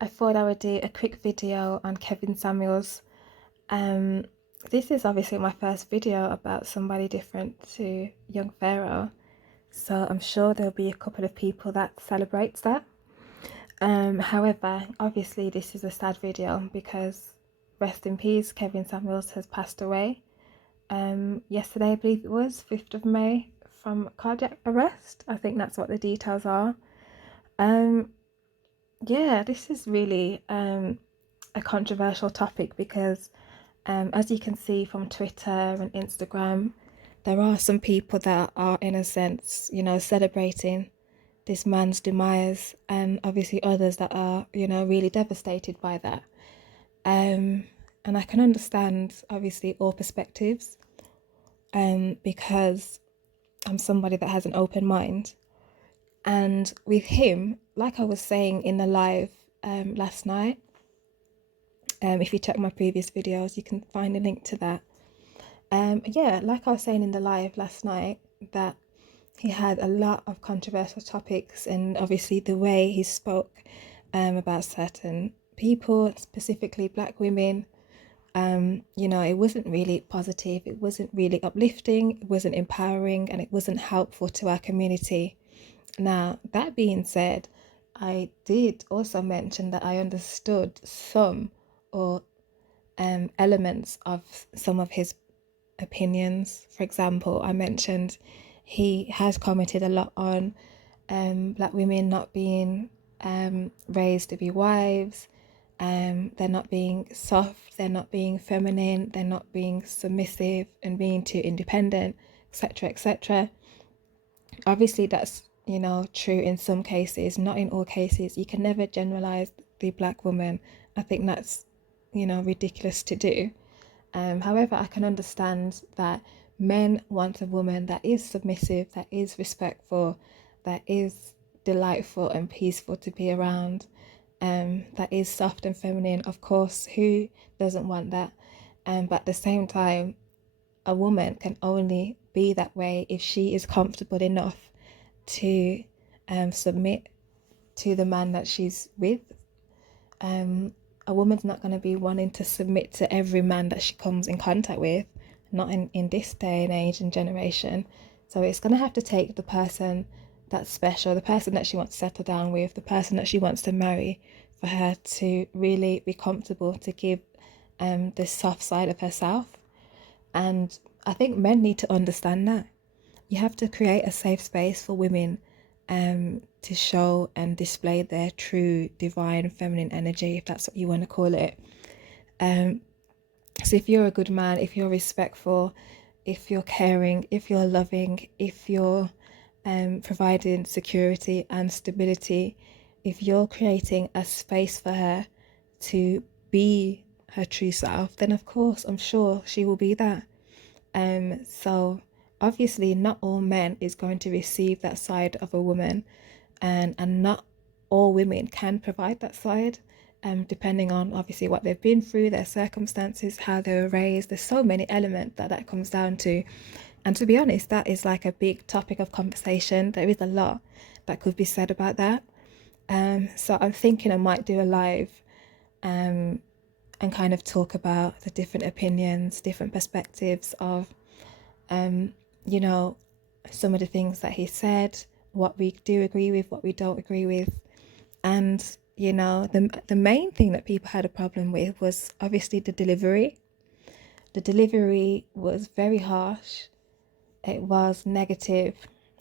I thought I would do a quick video on Kevin Samuels. Um, this is obviously my first video about somebody different to young Pharaoh, so I'm sure there'll be a couple of people that celebrates that. However, obviously this is a sad video because rest in peace, Kevin Samuels has passed away. Yesterday, I believe it was 5th of May from cardiac arrest. I think that's what the details are. Um, yeah, this is really a controversial topic because, as you can see from Twitter and Instagram, there are some people that are, in a sense, celebrating this man's demise, and obviously others that are, really devastated by that. And I can understand, obviously, all perspectives, because I'm somebody that has an open mind. And with him, like I was saying in the live last night, if you check my previous videos, you can find a link to that. Yeah, like I was saying in the live last night, that he had a lot of controversial topics, and obviously the way he spoke about certain people, specifically Black women, it wasn't really positive, it wasn't really uplifting, it wasn't empowering, and it wasn't helpful to our community. Now, that being said, I did also mention that I understood some or elements of some of his opinions. For example, I mentioned he has commented a lot on Black women not being raised to be wives. They're not being soft, they're not being feminine, they're not being submissive and being too independent, etc., etc. Obviously, that's true in some cases, not in all cases. You can never generalize the Black woman. I think that's ridiculous to do. However, I can understand that men want a woman that is submissive, that is respectful, that is delightful and peaceful to be around, that is soft and feminine. Of course, who doesn't want that? But at the same time, a woman can only be that way if she is comfortable enough to submit to the man that she's with. A woman's not going to be wanting to submit to every man that she comes in contact with, not in this day and age and generation. So it's going to have to take the person that's special, the person that she wants to settle down with, the person that she wants to marry, for her to really be comfortable to give this soft side of herself. And I think men need to understand that. You have to create a safe space for women to show and display their true divine feminine energy, if that's what you want to call it. So if you're a good man, if you're respectful, if you're caring, if you're loving, if you're providing security and stability, if you're creating a space for her to be her true self, then of course I'm sure she will be that. So obviously not all men is going to receive that side of a woman, and not all women can provide that side, depending on obviously what they've been through, their circumstances, how they were raised. There's so many elements that comes down to. And to be honest, that is like a big topic of conversation. There is a lot that could be said about that. So I'm thinking I might do a live and kind of talk about the different opinions, different perspectives of, some of the things that he said, what we do agree with, what we don't agree with. And, the main thing that people had a problem with was obviously the delivery. The delivery was very harsh. It was negative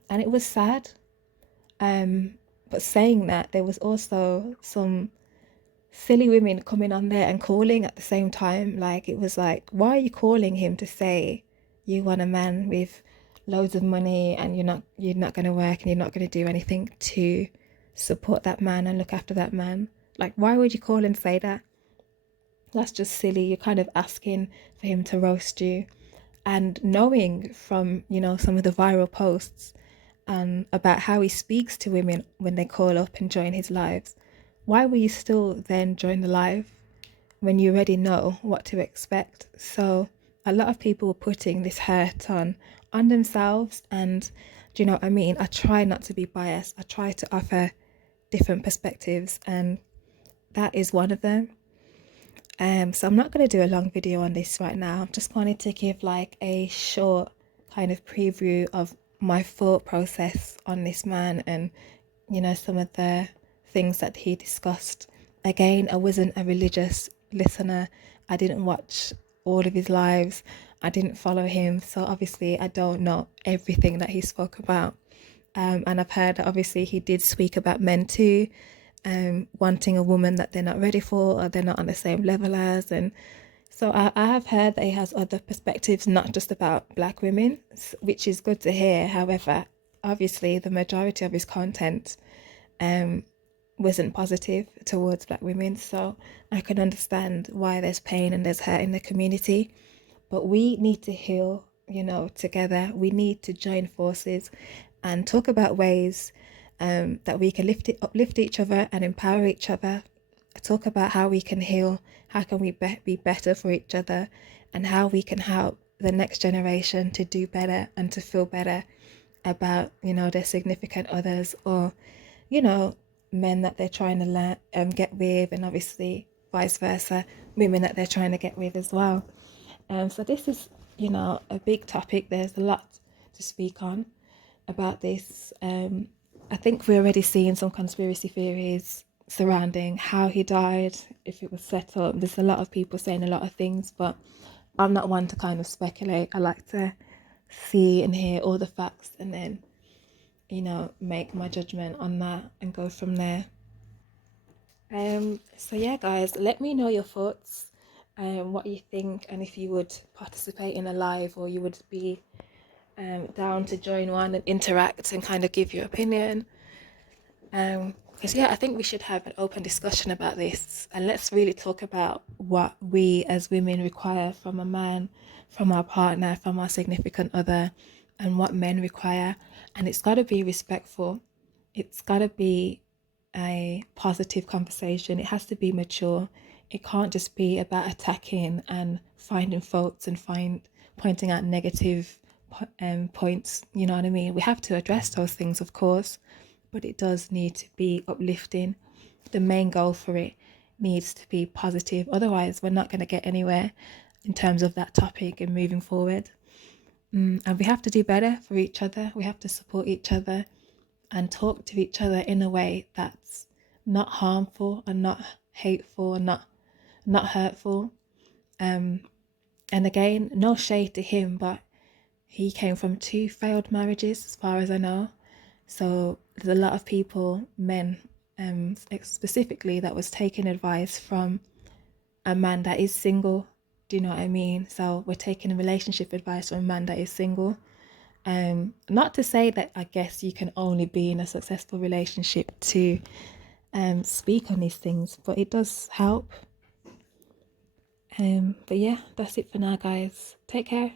and it was sad. But saying that, there was also some silly women coming on there and calling at the same time. Like, it was like, why are you calling him to say you want a man with loads of money and you're not going to work and you're not going to do anything to support that man and look after that man? Like, why would you call and say that? That's just silly. You're kind of asking for him to roast you. And knowing from some of the viral posts and about how he speaks to women when they call up and join his lives, why will you still then join the live when you already know what to expect? So a lot of people were putting this hurt on themselves, and do you know what I mean? I try not to be biased. I try to offer different perspectives, and that is one of them. So I'm not going to do a long video on this right now. I'm just wanted to give like a short kind of preview of my thought process on this man, and you know, some of the things that he discussed. Again, I wasn't a religious listener. I didn't watch all of his lives. I didn't follow him, so obviously I don't know everything that he spoke about. And I've heard that obviously he did speak about men too, wanting a woman that they're not ready for or they're not on the same level as. And so I have heard that he has other perspectives, not just about black women, which is good to hear. However, obviously the majority of his content wasn't positive towards black women. So I can understand why there's pain and there's hurt in the community. But we need to heal, you know, together. We need to join forces and talk about ways that we can uplift each other and empower each other. Talk about how we can heal, how can we be better for each other, and how we can help the next generation to do better and to feel better about, you know, their significant others, or, you know, men that they're trying to get with, and obviously vice versa, women that they're trying to get with as well. So this is, you know, a big topic. There's a lot to speak on about this. I think we're already seeing some conspiracy theories surrounding how he died, if it was set up. There's a lot of people saying a lot of things, but I'm not one to kind of speculate. I like to see and hear all the facts and then, you know, make my judgment on that and go from there. So yeah, guys, let me know your thoughts, what you think, and if you would participate in a live, or you would be down to join one and interact and kind of give your opinion. Because yeah, I think we should have an open discussion about this, and let's really talk about what we as women require from a man, from our partner, from our significant other, and what men require. And it's got to be respectful. It's got to be a positive conversation. It has to be mature. It can't just be about attacking and finding faults and pointing out negative points. You know what I mean? We have to address those things, of course, but it does need to be uplifting. The main goal for it needs to be positive. Otherwise, we're not going to get anywhere in terms of that topic and moving forward. And we have to do better for each other. We have to support each other and talk to each other in a way that's not harmful and not hateful and not hurtful. And again, no shade to him, but he came from 2 failed marriages as far as I know. So there's a lot of people, men specifically, that was taking advice from a man that is single. Do you know what I mean? So we're taking relationship advice from a man that is single. Not to say that I guess you can only be in a successful relationship to speak on these things, but it does help. But yeah, that's it for now, guys. Take care.